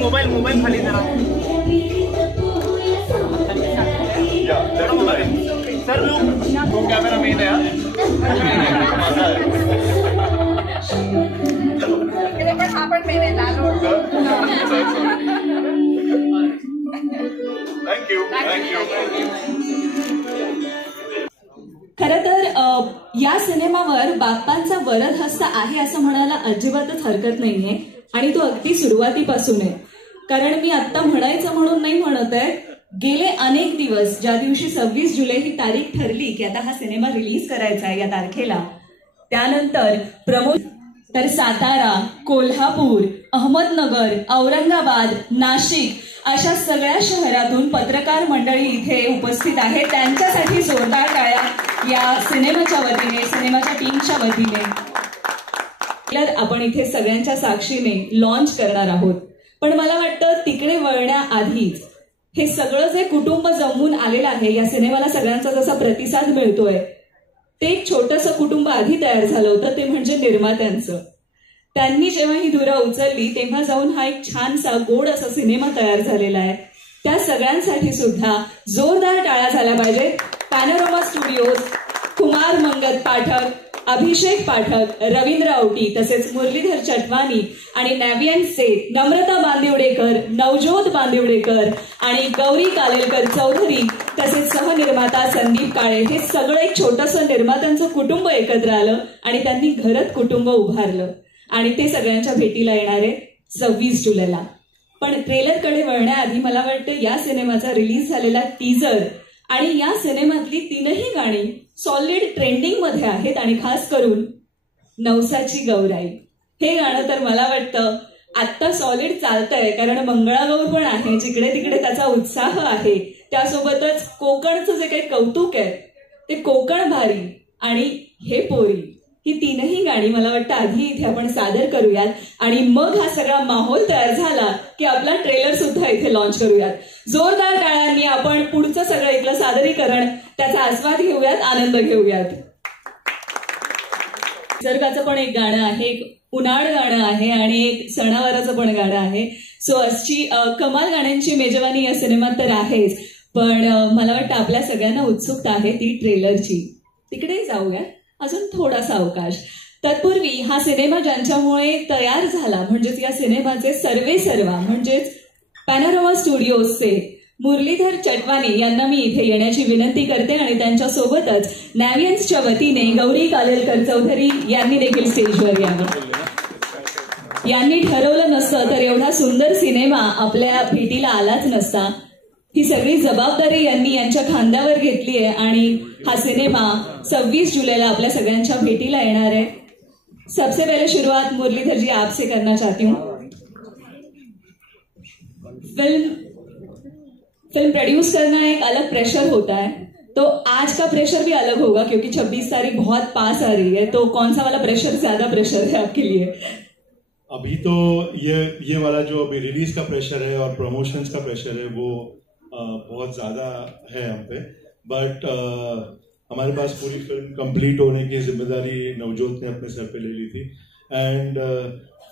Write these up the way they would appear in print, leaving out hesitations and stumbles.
Mobile खाली जरा sir तो कॅमेरा मेन आहे हा पण मेन आहे थँक्यू खरं तर या सिनेमावर बाप्पांचा वरद हस्त आहे असं म्हणायला अजिबातच हरकत नाहीये आणि तो अगदी सुरुवातीपासून आहे. कारण मी आता म्हणायचं म्हणून नाही म्हणत आहे, गेले अनेक दिवस ज्या दिवशी 26 जुलै ही तारीख ठरली की आता हा सिनेमा रिलीज करायचा आहे या तारखेला, त्यानंतर तर सातारा, कोल्हापूर, अहमदनगर, औरंगाबाद, नाशिक अशा सगळ्या शहरातून पत्रकार मंडळी इथे उपस्थित आहे. त्यांच्यासाठी जोरदार टाळ्या या सिनेमाच्या वतीने, सिनेमाच्या टीमच्या वतीने. आपण इथे सगळ्यांच्या साक्षीने लॉन्च करणार आहोत. पण मला वाटतं तिकडे वळण्याआधीच हे सगळं जे कुटुंब जमून आलेलं आहे या सिनेमाला, सगळ्यांचा जसा प्रतिसाद मिळतोय, ते एक छोटंसं कुटुंब आधी तयार झालं होतं, ते म्हणजे निर्मात्यांचं. त्यांनी जेव्हा ही धुरा उचलली तेव्हा जाऊन हा एक छानसा गोड असा सिनेमा तयार झालेला आहे. त्या सगळ्यांसाठी सुद्धा जोरदार टाळ्या झाल्या पाहिजे. पॅनोरमा स्टुडिओज, कुमार मंगत पाठक, अभिषेक पाठक, रवींद्र औटी, तसेच मुरलीधर चटवानी आणि नॅव्हियन सेठ, नम्रता बांदिवडेकर, नवज्योत बांदिवडेकर आणि गौरी कालेलकर चौधरी, तसेच सहनिर्माता संदीप काळे, हे सगळं एक छोटंसं निर्मात्यांचं कुटुंब एकत्र आलं आणि त्यांनी घरत कुटुंब उभारलं आणि ते सगळ्यांच्या भेटीला येणार आहे 26 जुलैला. पण ट्रेलरकडे वळण्याआधी मला वाटतं या सिनेमाचा रिलीज झालेला टीजर आणि या सिनेमातली 3ही गाणी सॉलिड ट्रेंडिंग मध्ये आहेत आणि खास करून नवसाची गौराई हे गाणं तर मला वाटतं आत्ता सॉलिड चालतंय, कारण मंगळागौर पण आहे, जिकडे तिकडे त्याचा उत्साह आहे. त्यासोबतच कोकणचं जे काही कौतुक आहे ते कोकण भारी आणि हे पोरी, ही 3ही गाणी मला वाटतं आधी इथे आपण सादर करूयात आणि मग हा सगळा माहोल तयार झाला की आपला ट्रेलर सुद्धा इथे लॉन्च करूयात. जोरदार टाळ्यांनी आपण पुढचं सगळं इथलं सादरीकरण, त्याचा आस्वाद घेऊयात, आनंद घेऊयात. निसर्गाचं पण एक गाणं आहे, एक उन्हाळ गाणं आहे आणि एक सणावाराचं पण गाणं आहे. सो अशी कमाल गाण्यांची मेजवानी या सिनेमात तर आहेच, पण मला वाटतं आपल्या सगळ्यांना उत्सुकता आहे ती ट्रेलरची. तिकडे जाऊया, अजून थोडासा अवकाश. तत्पूर्वी हा सिनेमा ज्यांच्यामुळे तयार झाला, म्हणजेच या सिनेमाचे सर्वेसर्वा म्हणजेच पॅनोरमा स्टुडिओजचे मुरलीधर चटवानी यांना मी इथे येण्याची विनंती करते आणि त्यांच्यासोबतच नॅव्हियन्सच्या वतीने गौरी कालेलकर चौधरी यांनी देखील स्टेजवर यावं. यांनी ठरवलं नसतं तर एवढा सुंदर सिनेमा आपल्या भेटीला आलाच नसता. ही सगळी जबाबदारी यांनी यांच्या खांद्यावर घेतली आहे आणि हा सिनेमा 26 जुलैला आपल्या सगळ्यांच्या भेटीला येणार है. सबसे पहले शुरुआत मुरलीधर जी आपसे करना चाहती हूँ. फिल्म प्रोड्यूस करना एक अलग प्रेशर होता है, तो आज का प्रेशर भी अलग होगा क्योंकि 26 तारीख बहुत पास आ रही है. तो कौन सा वाला प्रेशर ज्यादा प्रेशर है आपके लिए? अभी तो ये वाला जो अभी रिलीज का प्रेशर है और प्रमोशंस का प्रेशर है वो बहुत ज्यादा है हम पे, बट हमारे पास पूरी फिल्म कंप्लीट होने की जिम्मेदारी नवजोत ने अपने सर पे ले ली थी. And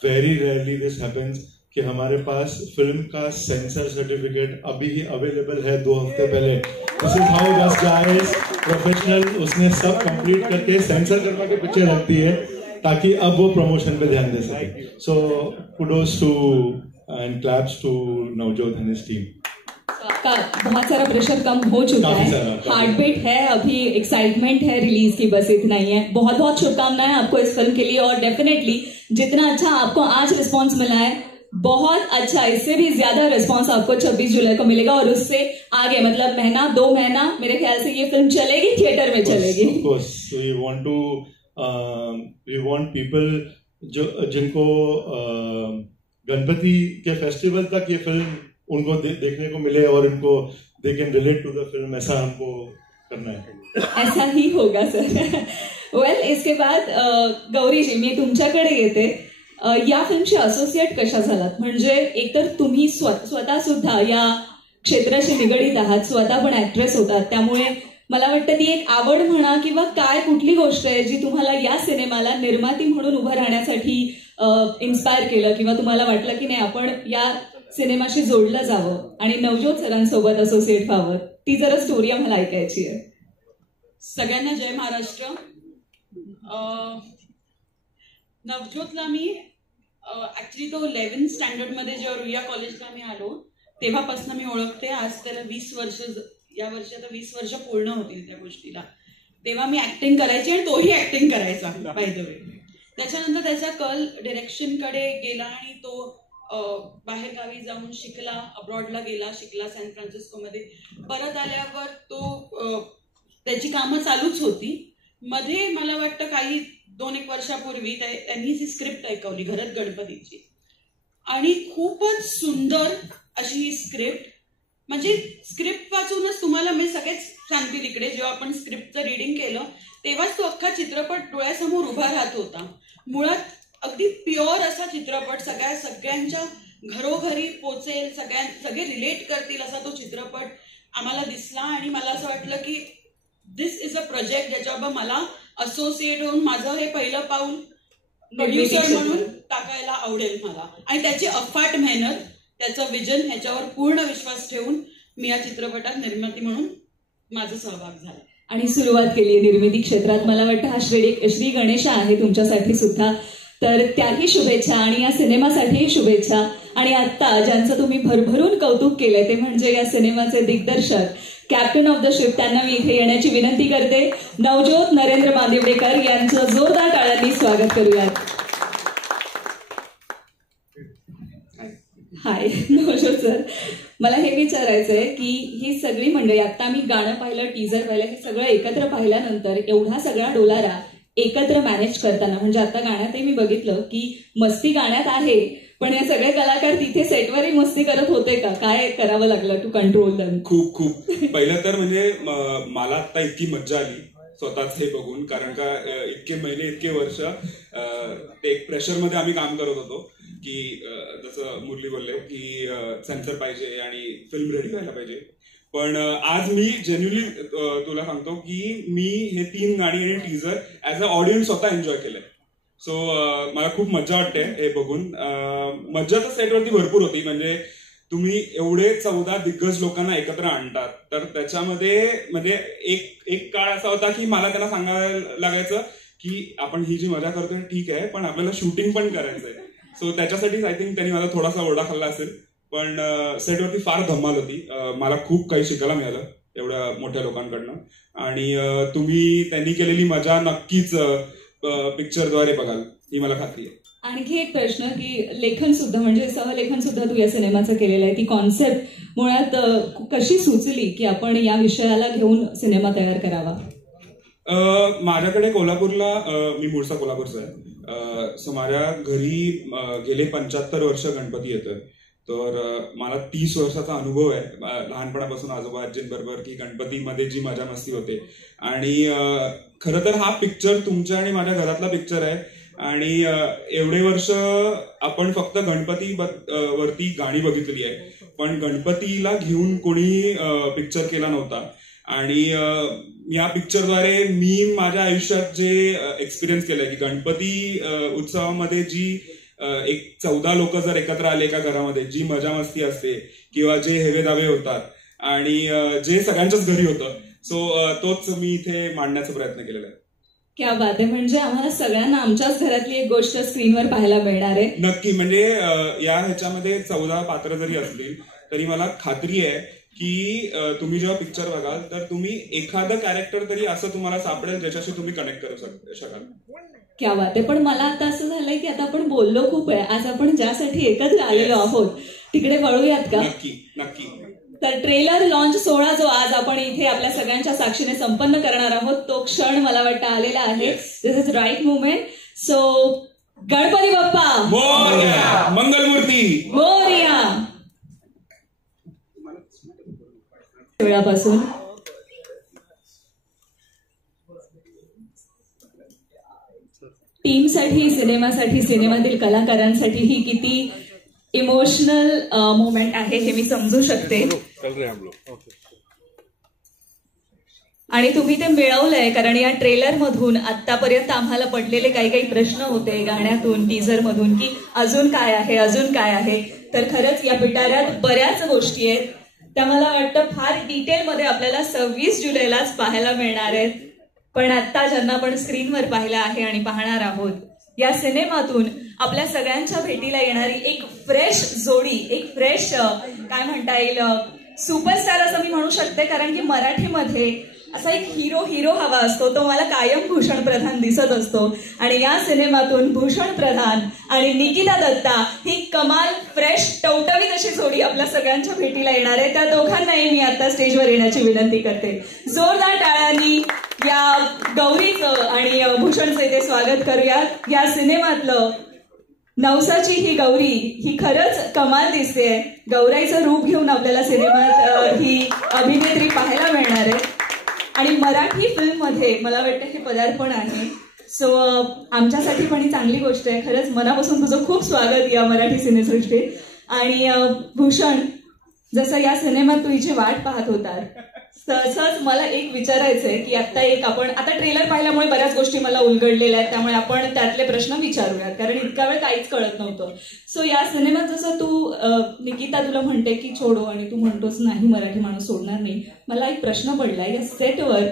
very rarely this happens कि हमारे पास फिल्म का सेंसर सर्टिफिकेट अभी ही अवेलेबल है 2 हफ्ते पहले. This is how this guys professional, उसने सब कंप्लीट करके सेंसर करवा के पिक्चर रखती है ताकि अब वो प्रमोशन पे ध्यान दे सके. So kudos to and claps to Navjot and his team. आपका बहुत सारा प्रेशर कम हो चुका है, हार्टबीट है, अभी एक्साइटमेंट है रिलीज की, बस इतना ही है. बहुत बहुत शुभकामनाएं आपको इस फिल्म के लिए और डेफिनेटली जितना अच्छा आपको आज रिस्पांस मिला है, बहुत अच्छा, इससे भी ज्यादा रिस्पांस आपको 26 जुलाई को मिलेगा और उससे आगे मतलब महीना 2 महीना मेरे ख्याल से ये फिल्म चलेगी, थिएटर में चलेगी. वी वांट पीपल जो जिनको गणपति के फेस्टिवल तक ये फिल्म उनको देखने को मिले और इनको they can relate to the film, ऐसा हमको करना है. ऐसा ही होगा सर. वेल, इसके बाद गौरी जी मी तुमच्याकडे येते. या फिल्मशी असोसिएट कशा झालात? म्हणजे एकतर तुम्ही स्वतः सुद्धा या क्षेत्राशी निगडीत आहात, स्वतः पण ऍक्ट्रेस होतात, त्यामुळे मला वाटतं ती एक आवड म्हणा किंवा काय कुठली गोष्ट आहे जी तुम्हाला या सिनेमाला निर्माती म्हणून उभं राहण्यासाठी इन्स्पायर केलं किंवा तुम्हाला वाटलं की नाही आपण या सिनेमाशी जोडलं जावं आणि नवज्योत सरांसोबत असोसिएट व्हावं? ती जरा स्टोरी आम्हाला ऐकायची आहे. सगळ्यांना जय महाराष्ट्र. नवज्योतला मी ऍक्च्युली तो 11th स्टँडर्डमध्ये जेव्हा रुईया कॉलेजला मी आलो तेव्हापासून मी ओळखते. आज त्याला 20 वर्ष, या वर्षी आता 20 वर्ष पूर्ण होतील त्या गोष्टीला. तेव्हा मी ऍक्टिंग करायची आणि तोही ऍक्टिंग करायचा बाय द वे. त्याच्यानंतर त्याचा कल डिरेक्शनकडे गेला आणि तो बाहेर गावी जाऊन शिकला, अब्रॉडला गेला, शिकला सॅन फ्रान्सिस्कोमध्ये. परत आल्यावर तो त्याची कामं चालूच होती. मध्ये मला वाटतं काही 2-1 वर्षापूर्वी त्यांनी जी स्क्रिप्ट ऐकवली घरात गणपतीची आणि खूपच सुंदर अशी ही स्क्रिप्ट. म्हणजे स्क्रिप्ट वाचूनच तुम्हाला मी सगळेच सांगतील इकडे, जेव्हा आपण स्क्रिप्टचं रिडिंग केलं तेव्हाच तो अख्खा चित्रपट डोळ्यासमोर उभा राहत होता. मुळात अगदी प्युअर असा चित्रपट, सगळ्यांच्या घरोघरी पोचेल, सगळे रिलेट करतील असा तो चित्रपट आम्हाला दिसला. आणि मला असं वाटलं की दिस इज अ प्रोजेक्ट ज्याच्यावर मला असोसिएट होऊन माझं हे पहिलं पाऊल प्रोड्युसर म्हणून टाकायला आवडेल मला. आणि त्याची अफाट मेहनत, त्याचं विजन, ह्याच्यावर पूर्ण विश्वास ठेवून मी या चित्रपटात निर्माती म्हणून माझा सहभाग झाला आणि सुरुवात केली निर्मिती क्षेत्रात. मला वाटतं हा श्री गणेशा आहे तुमच्यासाठी सुद्धा, तर त्याही शुभेच्छा आणि या सिनेमासाठीही शुभेच्छा. आणि आता ज्यांचं तुम्ही भरभरून कौतुक केलंय ते म्हणजे या सिनेमाचे दिग्दर्शक, कॅप्टन ऑफ द शिप, त्यांना मी इथे येण्याची विनंती करते. नवज्योत नरेंद्र मांदिवडेकर यांचं जोरदार टाळ्यांनी स्वागत करूयात. हाय नवज्योत सर, मला हे विचारायचंय की ही सगळी मंडळी, आता मी गाणं पाहिलं, टीजर पाहिलं, हे सगळं एकत्र पाहिल्यानंतर एवढा सगळा डोलारा एकत्र मॅनेज करताना, म्हणजे आता गाण्यातही मी बघितलं की मस्ती गाण्यात आहे, पण हे सगळे कलाकार तिथे सेटवरही मस्ती करत होते का? काय करावं लागलं टू कंट्रोल दम? खूप पहिलं तर म्हणजे मला आता इतकी मज्जा आली स्वतःच हे बघून, कारण का इतके महिने इतके वर्ष ते एक प्रेशरमध्ये आम्ही काम करत होतो की जसं मुरली बोलले की सेन्सर पाहिजे आणि फिल्म रेडी व्हायला पाहिजे. पण आज मी जेन्युअली तुला सांगतो की मी हे 3 गाणी आणि टीजर ऍज अ ऑडियन्स स्वतः एन्जॉय केलंय. सो मला खूप मज्जा वाटते हे बघून. मज्जा तर सेटवरती भरपूर होती. म्हणजे तुम्ही एवढे 14 दिग्गज लोकांना एकत्र आणतात, तर त्याच्यामध्ये म्हणजे एक काळ असा होता की मला त्यांना सांगायला लागायचं की आपण ही जी मजा करतोय ठीक आहे, पण आपल्याला शूटिंग पण करायचंय. सो त्याच्यासाठीच आय थिंक त्यांनी मला थोडासा ओरडा खाल्ला असेल. पण सेटवरती फार धमाल होती. मला खूप काही शिकायला मिळालं एवढ्या मोठ्या लोकांकडनं. आणि तुम्ही त्यांनी केलेली मजा नक्कीच पिक्चरद्वारे बघाल ही मला खात्री आहे. आणखी एक प्रश्न की लेखन सुद्धा, म्हणजे सहलेखन सुद्धा तू या सिनेमाचं केलेलं आहे. ती कॉन्सेप्ट मुळात कशी सुचली की आपण या विषयाला घेऊन सिनेमा तयार करावा? माझ्याकडे कोल्हापूरला, मी मूळचा कोल्हापूरचा आहे, सो माझ्या घरी गेले 75 वर्ष गणपती येतोय. तर मला 30 वर्षाचा अनुभव आहे लहानपणापासून आजोबा आजींबरोबर की गणपतीमध्ये जी मजा मस्ती होते. आणि खरं तर हा पिक्चर तुमच्या आणि माझ्या घरातला पिक्चर आहे. आणि एवढे वर्ष आपण फक्त गणपती वरती गाणी बघितली आहे, पण गणपतीला घेऊन कोणी पिक्चर केला नव्हता. आणि या पिक्चरद्वारे मी माझ्या आयुष्यात जे एक्सपिरियन्स केलंय की गणपती उत्सवामध्ये जी एक 14 लोक जर एकत्र आले एका घरामध्ये, जी मजा मस्ती असते किंवा जे हेवे दावे होतात आणि जे सगळ्यांच्याच घरी होतं, सो तोच मी इथे मांडण्याचा प्रयत्न केलेला आहे. क्या बात आहे. म्हणजे आम्हाला सगळ्यांना आमच्याच घरातली एक गोष्ट स्क्रीनवर पाहायला मिळणार आहे. नक्की. म्हणजे या ह्याच्यामध्ये 14 पात्र जरी असतील तरी मला खात्री आहे की तुम्ही जेव्हा पिक्चर बघाल तर तुम्ही एखादं कॅरेक्टर तरी असं तुम्हाला सापडेल ज्याच्याशी तुम्ही कनेक्ट करू शकाल. क्या बात आहे. पण मला आता असं झालंय की आता आपण बोललो खूप आहे, आज आपण ज्यासाठी एकत्र आलेलो आहोत तिकडे वळूयात का? नक्की. तर ट्रेलर लॉन्च सोहळा जो आज आपण इथे आपल्या सगळ्यांच्या साक्षीने संपन्न करणार आहोत, तो क्षण मला वाटतं आलेला आहे. This is right movement. So Ganpati Bappa Morya, Mangalmurti Morya. वेळापासून टीमसाठी, सिनेमासाठी, सिनेमातील कलाकारांसाठी ही किती इमोशनल मोमेंट आहे हे मी समजू शकते. आणि तुम्ही ते मिळवलंय, कारण या ट्रेलर मधून आतापर्यंत आम्हाला पडलेले काही काही प्रश्न होते गाण्यातून, टीझर मधून, की अजून काय आहे, अजून काय आहे. तर खरंच या पिटाऱ्यात बऱ्याच गोष्टी आहेत, त्या मला वाटतं फार डिटेलमध्ये आपल्याला 26 जुलैलाच पाहायला मिळणार आहेत. पण आता ज्यांना आपण स्क्रीनवर पाहिलं आहे आणि पाहणार आहोत, या सिनेमातून आपल्या सगळ्यांच्या भेटीला येणारी एक फ्रेश जोडी, एक फ्रेश काय म्हणता येईल, सुपरस्टार असं मी म्हणू शकते. कारण की मराठीमध्ये असा एक हिरो हवा असतो, तो मला कायम भूषण प्रधान दिसत असतो. आणि या सिनेमातून भूषण प्रधान आणि निकिता दत्ता ही कमाल फ्रेश टवटवीत अशी जोडी आपल्या सगळ्यांच्या भेटीला येणार आहे. त्या दोघांनाही मी आता स्टेजवर येण्याची विनंती करते. जोरदार टाळ्यांनी या गौरीचं आणि भूषणचं इथे स्वागत करूया. या सिनेमातलं नवसाची ही गौरी ही खरंच कमाल दिसते. गौराईचं रूप घेऊन आपल्याला सिनेमात ही अभिनेत्री पाहायला मिळणार आहे. आणि मराठी फिल्ममध्ये मला वाटतं हे पदार्पण आहे. सो आमच्यासाठी पण ही चांगली गोष्ट आहे. खरंच मनापासून तुझं खूप स्वागत या मराठी सिनेसृष्टीत. आणि भूषण, जसं या सिनेमात तू हिची वाट पाहत होता, तसंच मला एक विचारायचंय की आता ट्रेलर पाहिल्यामुळे बऱ्याच गोष्टी मला उलगडलेल्या आहेत, त्यामुळे आपण त्यातले प्रश्न विचारूयात, कारण इतका वेळ काहीच कळत नव्हतं. सो या सिनेमात जसं तू निकिता तुला म्हणते की छोडो आणि तू म्हणतोस नाही मराठी माणूस सोडणार नाही, मला एक प्रश्न पडलाय. या सेटवर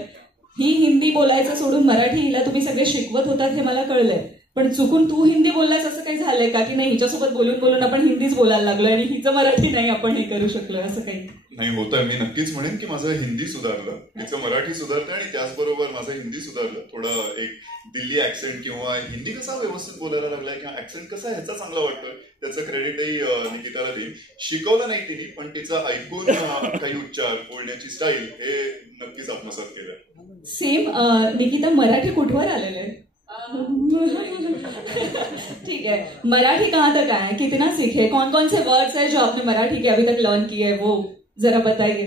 ही हिंदी बोलायचं सोडून मराठी हिला तुम्ही सगळे शिकवत होतात हे मला कळलंय, पण चुकून तू हिंदी बोललास असं काही झालंय का, की नाही हिच्यासोबत बोलून बोलून आपण हिंदीच बोलायला लागलोय आणि हिचं मराठी नाही आपण हे करू शकलोय, असं काही नाही होतं. मी नक्कीच म्हणेन की माझं हिंदी सुधारलं, तिचं मराठी सुधारलं आणि त्याचबरोबर माझं हिंदी सुधारलं. थोडं एक दिल्ली ऍक्सेंट किंवा हिंदी कसा व्यवस्थित बोलायला लागलाय किंवा ऍक्सेंट कसा ह्याचा चांगला वाटतोय, त्याचं क्रेडिटही निकिताला देईल. शिकवलं नाही तिने, पण तिचं ऐकून काही उच्चार, बोलण्याची स्टाईल हे नक्कीच आत्मसात केलं. सेम निकिता मराठी कुठवर आलेलं आहे? ठीक है, मराठी कहाँ तक आए, कितना सीखे, कौन कौन से वर्ड्स है जो आपने मराठी के अभी तक लर्न किए है, वो जरा बताइए.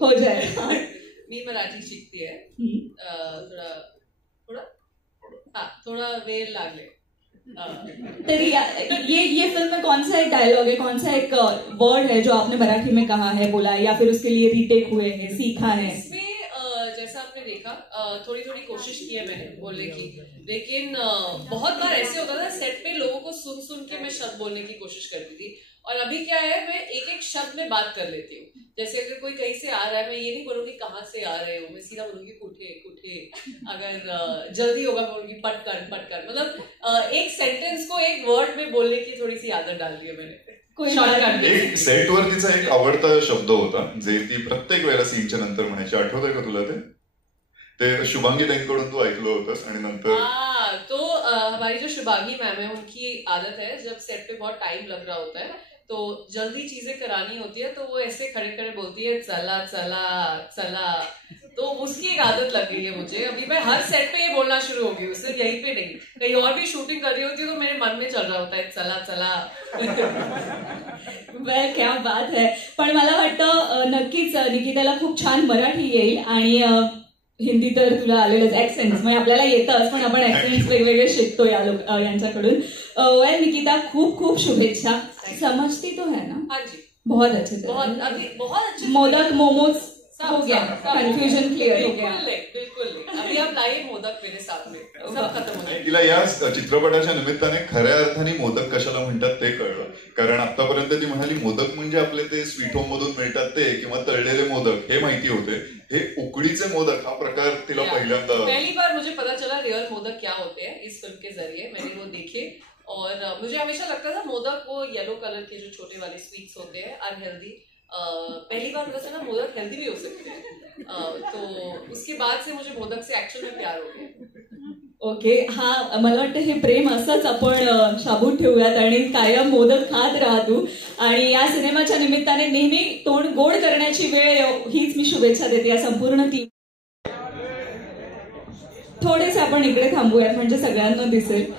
हो जाए. मी मराठी शिकते है, थोड़ा वेळ लागले. तेरी ये फिल्म में कौन सा एक डायलॉग है, कौन सा एक वर्ड है जो आपने मराठी में कहा है, बोला है, या फिर उसके लिए रीटेक हुए हैं, सीखा है? जैसा आपने देखा थोड़ी थोड़ी कोशिश की है मैंने बोलने की, लेकिन बहुत बार ऐसे होता था सेट पे लोगों को सुन सुन के मैं शब्द बोलने की कोशिश करती थी. और अभी क्या है, मैं एक एक शब्द में बात कर लेती हूँ. जैसे अगर कोई कहीं से आ रहा है, मैं ये नहीं बोलूंगी कहाँ से आ रहे हो, मैं सीधा बोलूंगी कुठे कुठे. अगर जल्दी होगा बोलूंगी पटकन पटकन. मतलब एक सेंटेंस को एक वर्ड में बोलने की थोडी सी आदत डाल दी है मैंने. एक सेटवर तिचा एक आवडता शब्द होता जे ती प्रत्येक वेळेला सीनच्या नंतर म्हणायची, आठवतंय का तुला? ते शुभांगी ताईंकडून तू ऐकलं होतंस आणि नंतर तो हमारी जो शुभांगी मैम है उनकी आदत है, जब सेट पे बहुत टाइम लग रहा होता है तो जल्दी चीजें करानी होती है, तो वो ऐसे खड़े खड़े बोलती है चला चला चला. तो उसकी एक आदत लग गई है मुझे. अभी मैं हर सेट पे ये बोलना शुरू हो गई, उससे यहीं पे नहीं, कहीं और भी शूटिंग कर रही होती है तो मेरे मन में चल रहा होता है चला चला. क्या बात है. पण मला वाटतं नक्कीच निकिताला खूप छान मराठी येईल आणि हिंदी तर तुला आलेलंच, ऍक्सेंट्स म्हणजे आपल्याला येतच, पण आपण ऍक्सेंट्स वेगवेगळे शिकतो यांच्याकडून. वेल निकिता, खूप खूप शुभेच्छा. समझती तो है ना? हाँ जी, बहुत अच्छे से, बहुत अच्छे. मोदक मोमोज हो गया, कंफ्यूजन क्लियर हो गया. बिल्कुल नहीं. अभी आप लाइए मोदक मेरे साथ में, सब खत्म हो गया. तिला या चित्रपटाच्या निमित्ताने खऱ्या अर्थाने मोदक कशाला म्हणतात ते कळलं. कारण आतापर्यंत ती म्हणाली मोदक म्हणजे आपले ते स्वीट होम मधून मिळतात ते किंवा तळलेले मोदक हे माहिती होते. हे उकडीचे मोदक हा प्रकार तिला पहिल्यांदा, पहली बार मुझे पता चला रियल मोदक क्या होते हैं इस फिल्म के जरिए. मैंने वो देखे और मुझे हमेशा लगता था मोदक वो येलो कलर के जो छोटे वाले स्वीट्स होते हैं अनहेल्दी. पहली बार पता चला मोदक हेल्दी भी हो सकते हैं. तो उसके बाद से मुझे मोदक से एक्चुअल में प्यार हो गया. ओके, हा मला वाटतं हे प्रेम असंच आपण शाबूत ठेवूयात आणि कायम मोदक खात राहतो. आणि या सिनेमाच्या निमित्ताने नेहमी तोंड गोड करण्याची वेळ हीच मी शुभेच्छा देते या संपूर्ण टीम. थोडेसे आपण इकडे थांबूयात म्हणजे सगळ्यांना दिसेल.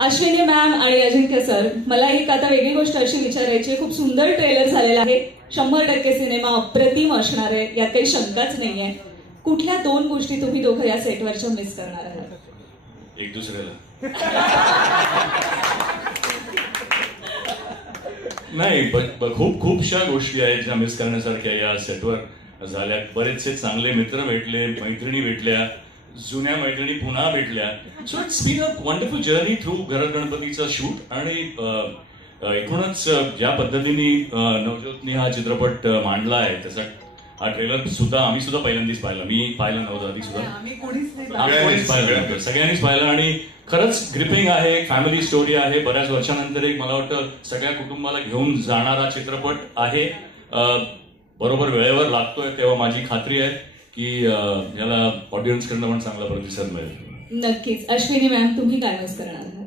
अश्विनी मॅम आणि अजिंक्य सर, मला एक आता वेगळी गोष्ट अशी विचारायची. खूप सुंदर ट्रेलर झालेला आहे, 100% सिनेमा अप्रतिम असणार आहे, यात काही शंकाच नाहीये. कुठल्या 2 गोष्टी तुम्ही दोघं या सेटवरच्या मिस करणार आहात? एक दुसऱ्याला. नाही, खूपशा गोष्टी आहेत ज्या मिस करण्यासारख्या या सेटवर झाल्या. बरेचसे चांगले मित्र भेटले, मैत्रिणी भेटल्या, जुन्या मैत्रिणी पुन्हा भेटल्या. So it's been a wonderful journey through घरात गणपतीचा शूट. आणि एकूणच ज्या पद्धतीने नवज्योतनी हा चित्रपट मांडला आहे त्याचा हा ट्रेलर सुद्धा आम्ही सुद्धा पहिल्यांदाच पाहिला. मी पाहिला नव्हता आधी सुद्धा, आम्ही कोणीच पाहिलं, सगळ्यांनीच पाहिलं. आणि खरंच ग्रिपिंग आहे, फॅमिली स्टोरी आहे. बऱ्याच वर्षानंतर एक मला वाटतं सगळ्या कुटुंबाला घेऊन जाणारा चित्रपट आहे. बरोबर वेळेवर लागतोय, तेव्हा माझी खात्री आहे की याला ऑडियन्सकडनं पण चांगला प्रतिसाद मिळेल. नक्कीच. अश्विनी मॅम, तुम्ही काय मिस करणार आहात?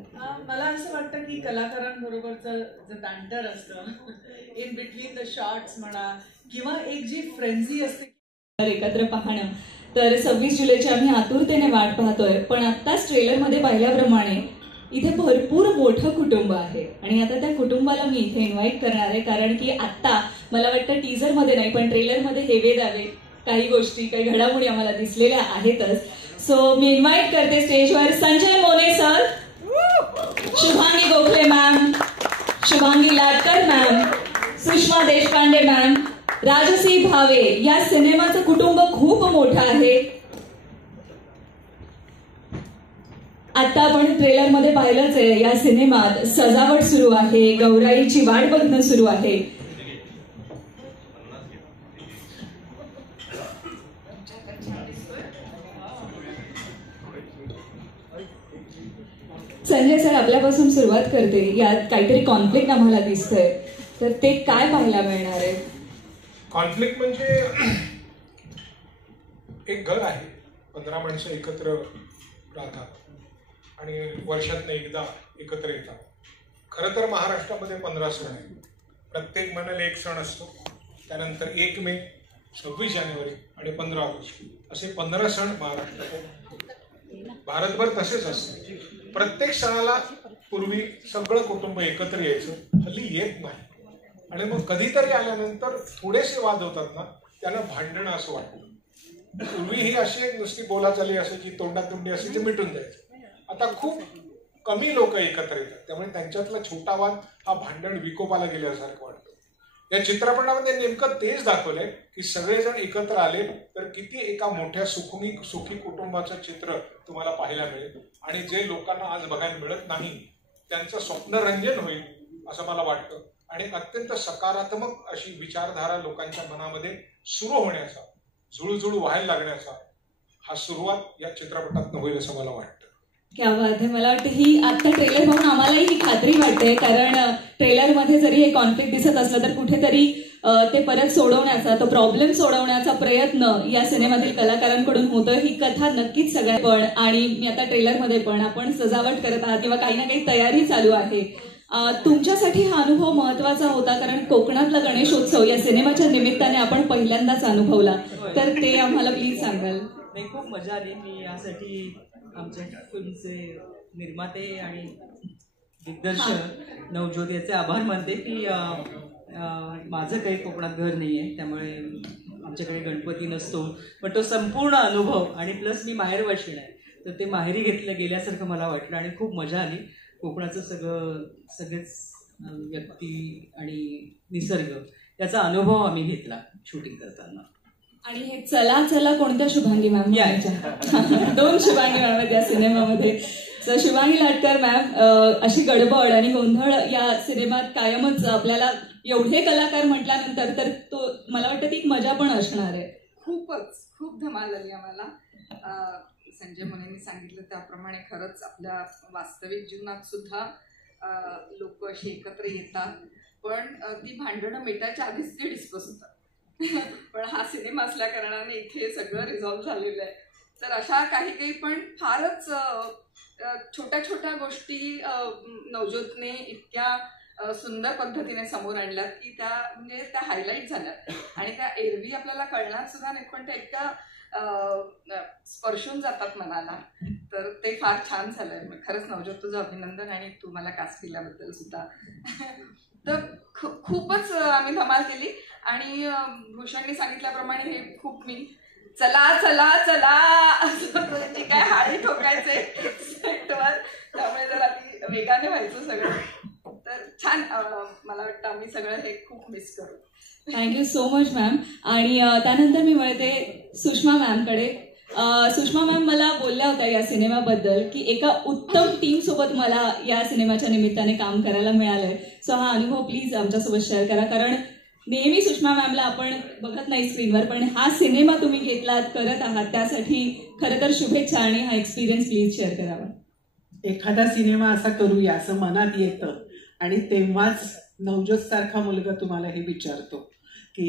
मला असं वाटतं की कलाकारांबरोबरचं जे बँटर असतं इन बिटवीन द शॉट्स म्हणा किंवा एक जी फ्रेंझी असते एकत्र पाहणं, तर 26 जुलैची आम्ही आतुरतेने वाट पाहतोय. पण आत्ताच ट्रेलरमध्ये पाहिल्याप्रमाणे इथे भरपूर मोठं कुटुंब आहे आणि आता त्या कुटुंबाला मी इथे इन्व्हाइट करणार आहे. कारण की आत्ता मला वाटतं टीझरमध्ये नाही पण ट्रेलरमध्ये हेवे दावे काही गोष्टी, काही घडामोडी आम्हाला दिसलेल्या आहेतच. सो मी इन्व्हाइट करते स्टेजवर संजय मोने sir, Shubhangi Gokhale ma'am, Shubhangi Latkar ma'am, Sushma Deshpande ma'am, राजसी भावे. या सिनेमाचं कुटुंब खूप मोठं आहे. आता आपण ट्रेलरमध्ये पाहिलंच आहे, या सिनेमात सजावट सुरू आहे, गौराईची वाट बघणं सुरू आहे. संजय सर, आपल्यापासून सुरुवात करते. यात काहीतरी कॉन्फ्लिक्ट आम्हाला दिसतंय, तर ते काय पाहायला मिळणार आहे? कॉन्फ्लिक्ट म्हणजे एक घर आहे, 15 माणसं एकत्र राहतात आणि वर्षातनं एकदा एकत्र येतात. खरं तर महाराष्ट्रामध्ये 15 सण आहेत. प्रत्येक महिन्याला एक सण असतो. त्यानंतर 1 मे, 26 जानेवारी आणि 15 ऑगस्ट असे 15 सण महाराष्ट्रात. भारतभर तसेच असते. प्रत्येक सणाला पूर्वी सगळं कुटुंब एकत्र यायचं, हल्ली येत नाही. आणि मग कधीतरी आल्यानंतर थोडेसे वाद होतात ना, त्याला भांडणं असं वाटतं. पूर्वी ही अशी एक नुसती बोलाचाली असायची, तोंडातोंडी असायची, मिटून जायचं. आता खूप कमी लोक एकत्र येतात, त्यामुळे त्यांच्यातला छोटा वाद हा भांडण विकोपाला गेल्यासारखं वाटतं. या चित्रपटामध्ये नेमकं तेच दाखवलंय की सगळेजण एकत्र आले तर किती एका मोठ्या सुखी कुटुंबाचं चित्र तुम्हाला पाहायला मिळेल. आणि जे लोकांना आज बघायला मिळत नाही त्यांचं स्वप्नरंजन होईल असं मला वाटतं. आणि अत्यंत सकारात्मक अशी विचारधारा लोकांच्या मनामध्ये सुरू होण्याचा, जुळजुळ व्हायला लागण्याचा हा सुरुवात या चित्रपटातून होईल असं मला वाटतं. क्या बात आहे. मला वाटतं ही आता ट्रेलर पाहून आम्हालाही ही खात्री वाटते, कारण ट्रेलरमध्ये जरी हे कॉन्फ्लिक्ट दिसत असलं तर कुठेतरी ते परत सोडवण्याचा, तो प्रॉब्लेम सोडवण्याचा प्रयत्न या सिनेमातील कलाकारांकडून होतं. ही कथा नक्कीच सगळ्या पण, आणि मी आता ट्रेलरमध्ये पण आपण सजावट करत आहात किंवा काही ना काही तयारी चालू आहे. तुमच्यासाठी हा अनुभव महत्वाचा होता, कारण कोकणातला गणेशोत्सव या सिनेमाच्या निमित्ताने आपण पहिल्यांदाच अनुभवला, तर ते आम्हाला प्लीज सांगाल. नाही, खूप मजा आली. मी यासाठी आमच्या फिल्मचे निर्माते आणि दिग्दर्शक नवज्योत याचे आभार मानते की माझं काही कोकणात घर नाही आहे, त्यामुळे आमच्याकडे गणपती नसतो. पण तो संपूर्ण अनुभव, आणि प्लस मी माहेरवाशीण आहे, तर ते माहेरी घेतलं गेल्यासारखं मला वाटलं आणि खूप मजा आली. कोकणाचं सगळेच व्यक्ती आणि निसर्ग याचा अनुभव आम्ही घेतला शूटिंग करताना. आणि हे चला चला कोणत्या शुभांगी मॅम? 2 शुभांगी मॅम आहेत या सिनेमामध्ये. सो शुभांगी लाटकर मॅम, अशी गडबड आणि गोंधळ या सिनेमात कायमच आपल्याला, एवढे कलाकार म्हटल्यानंतर तर तो मला वाटतं ती एक मजा पण असणार आहे. खूप धमाल आली आम्हाला. संजय मोनेंनी सांगितलं त्याप्रमाणे खरंच आपल्या वास्तविक जीवनात सुद्धा लोक अशी एकत्र येतात, पण ती भांडणं मिटायच्या आधीच ते डिस्कस होतात. पण हा सिनेमा असल्या कारणाने इथे सगळं रिझॉल्व्ह झालेलं आहे. तर अशा काही पण फारच छोट्या छोट्या गोष्टी नवज्योतने इतक्या सुंदर पद्धतीने समोर आणल्यात की त्या म्हणजे त्या हायलाईट झाल्यात. आणि त्या एरवी आपल्याला कळणार सुद्धा नाही, पण त्या इतक्या स्पर्शून जातात मनाला. तर ते फार छान झालंय. खरंच नवज्योत, तुझं अभिनंदन, आणि तू मला कास्ट केल्याबद्दल सुद्धा. तर खूपच आम्ही धमाल केली. आणि भूषणने सांगितल्याप्रमाणे हे खूप मी चला चला चला असं जे काय हाळी ठोकायचे सेटवर, त्यामुळे जरा ती वेगाने व्हायचं सगळं. तर छान, मला वाटतं आम्ही सगळं हे खूप मिस करू. Thank you so much ma'am. आणि त्यानंतर मी वळते सुषमा मॅमकडे. सुषमा मॅम मला बोलल्या होत्या या सिनेमाबद्दल की एका उत्तम टीम सोबत मला या सिनेमाच्या निमित्ताने काम करायला मिळालंय. सो हा अनुभव प्लीज आमच्यासोबत शेअर करा, कारण नेहमी सुषमा मॅमला आपण बघत नाही स्क्रीनवर, पण हा सिनेमा तुम्ही घेतलात, करत आहात, त्यासाठी खरं तर शुभेच्छा. आणि हा एक्सपिरियन्स प्लीज शेअर करावा. एखादा सिनेमा असा करूया असं मनात येतं आणि तेव्हाच नवजोत सारखा मुलगा तुम्हाला हे विचारतो की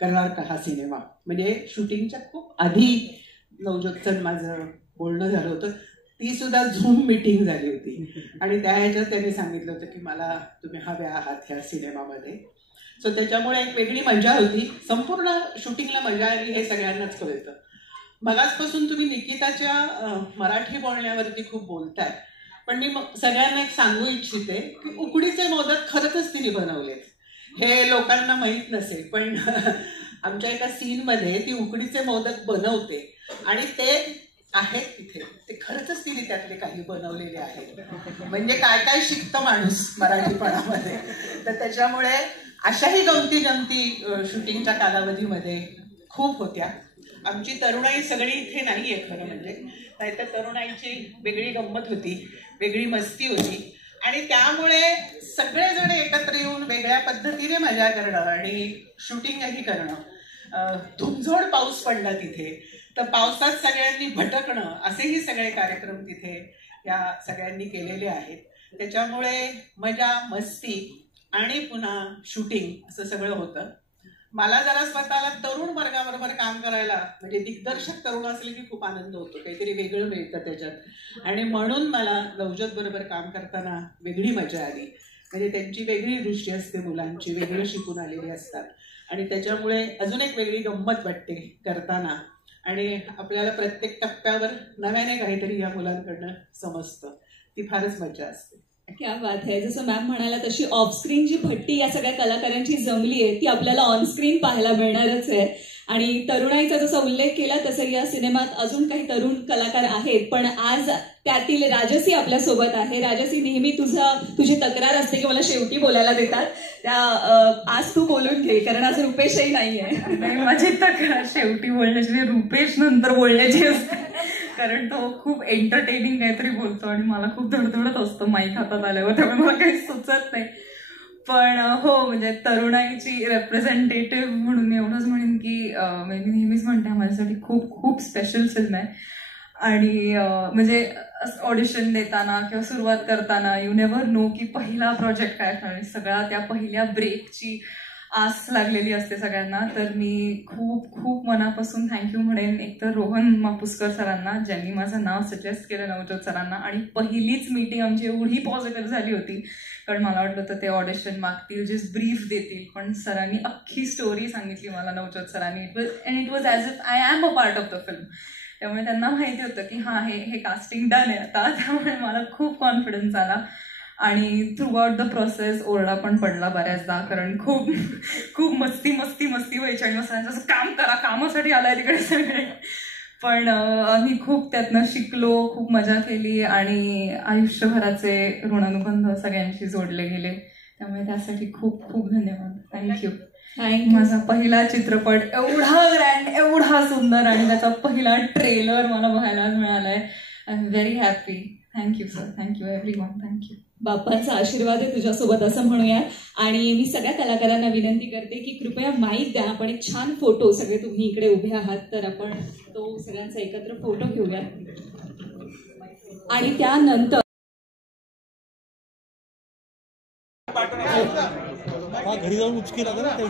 करणार का हा सिनेमा. म्हणजे शूटिंगच्या खूप आधी नवजोतचं माझं बोलणं झालं होतं, ती सुद्धा झूम मीटिंग झाली होती आणि त्या ह्याच्यात त्यांनी सांगितलं होतं की मला तुम्ही हव्या आहात ह्या सिनेमामध्ये. सो त्याच्यामुळे एक वेगळी मजा होती. संपूर्ण शूटिंगला मजा आली हे सगळ्यांनाच कळतं. मगाचपासून तुम्ही निकिताच्या मराठी बोलण्यावरती खूप बोलताय, पण मी सगळ्यांना एक सांगू इच्छिते की उकडीचे मोदक खरंच तिने बनवलेत. हे लोकांना माहीत नसेल, पण आमच्या एका सीनमध्ये ती उकडीचे मोदक बनवते आणि ते आहेत तिथे, ते खरंच तिने त्यातले काही बनवलेले आहेत. म्हणजे काय काय शिकतं माणूस मराठीपणामध्ये. तर त्याच्यामुळे अशाही गमती जमती शूटिंगच्या कालावधीमध्ये खूप होत्या. आमची तरुणाई सगळी इथे नाही आहे खरं म्हणजे, नाहीतर तरुणाईची वेगळी गंमत होती, वेगळी मस्ती होती आणि त्यामुळे सगळेजण एकत्र येऊन वेगळ्या पद्धतीने मजा करणं आणि शूटिंगही करणं. धुमझोड पाऊस पडला तिथे, तर पावसात सगळ्यांनी भटकणं, असेही सगळे कार्यक्रम तिथे या सगळ्यांनी केलेले आहेत. त्याच्यामुळे मजा, मस्ती आणि पुन्हा शूटिंग असं सगळं होतं. मला जरा स्वतःला तरुण वर्गाबरोबर काम करायला, म्हणजे दिग्दर्शक तरुण असले की खूप आनंद होतो, काहीतरी वेगळं मिळतं त्याच्यात. आणि म्हणून मला नवजोत बरोबर काम करताना वेगळी मजा आली. म्हणजे त्यांची वेगळी दृष्टी असते, मुलांची वेगळं शिकून आलेली असतात आणि त्याच्यामुळे अजून एक वेगळी गंमत वाटते करताना. आणि आपल्याला प्रत्येक टप्प्यावर नव्याने काहीतरी या मुलांकडनं समजतं, ती फारच मजा असते. क्या बात आहे. जसं मॅम म्हणाला तशी ऑफस्क्रीन जी भट्टी या सगळ्या कलाकारांची जमली आहे ती आपल्याला ऑनस्क्रीन पाहायला मिळणारच आहे. आणि तरुणाईचा जसा उल्लेख केला तसं या सिनेमात अजून काही तरुण कलाकार आहेत, पण आज त्यातील राजसी आपल्यासोबत आहे. राजसी, नेहमी तुझी तक्रार असते की मला शेवटी बोलायला देतात, त्या आज तू बोलून घे, कारण आज रुपेशही नाही आहे. माझी तक्रार शेवटी बोलण्याची, रुपेश नंतर बोलण्याची असते, कारण तो खूप एंटरटेनिंग काहीतरी बोलतो आणि मला खूप धडधडत असतं माईक हातात आल्यावर, त्यामुळे मला काही सुचत नाही. पण हो, म्हणजे तरुणाईची रेप्रेझेंटेटिव्ह म्हणून मी एवढंच म्हणेन की मी नेहमीच म्हणते माझ्यासाठी खूप खूप स्पेशल फिल्म आहे. आणि म्हणजे ऑडिशन देताना किंवा सुरुवात करताना यू नेव्हर नो की पहिला प्रोजेक्ट काय असणार. सगळा त्या पहिल्या ब्रेकची आस लागलेली असते सगळ्यांना. तर मी खूप खूप मनापासून थँक्यू म्हणेन एकतर रोहन मापुसकर सरांना, ज्यांनी माझं नाव सजेस्ट केलं नवजोत सरांना. आणि पहिलीच मीटिंग आमची एवढी पॉझिटिव्ह झाली होती, कारण मला वाटलं होतं ते ऑडिशन मागतील, जस्ट ब्रीफ देतील, पण सरांनी अख्खी स्टोरी सांगितली मला, नवजोत सरांनी. It was as if I am a part of the film. त्यामुळे त्यांना माहिती होतं की हां, हे कास्टिंग डन आहे आता. त्यामुळे मला खूप कॉन्फिडन्स आला. आणि थ्रू आउट द प्रोसेस ओरडा पण पडला बऱ्याचदा, कारण खूप खूप मस्ती व्हायची आणि सगळ्यांचं काम करा, कामासाठी आलाय तिकडे सगळे. पण आम्ही खूप त्यातनं शिकलो, खूप मजा केली आणि आयुष्यभराचे ऋणानुबंध सगळ्यांशी जोडले गेले. त्यामुळे त्यासाठी खूप खूप धन्यवाद. थँक्यू. माझा पहिला चित्रपट एवढा ग्रँड, एवढा सुंदर आणि त्याचा पहिला ट्रेलर मला बघायला मिळालाय. I am very happy. Thank you sir, thank you everyone, thank you. बाप्पांचा आशीर्वाद आहे तुझ्यासोबत असं म्हणूया. आणि मी सगळ्या कलाकारांना विनंती करते की कृपया माईक द्या. आपण एक छान फोटो, सगळे तुम्ही इकडे उभे आहात तर आपण तो सगळ्यांचा एकत्र फोटो घेऊया. आणि त्यानंतर घरी जाऊन उचकी लागेल ना, त्या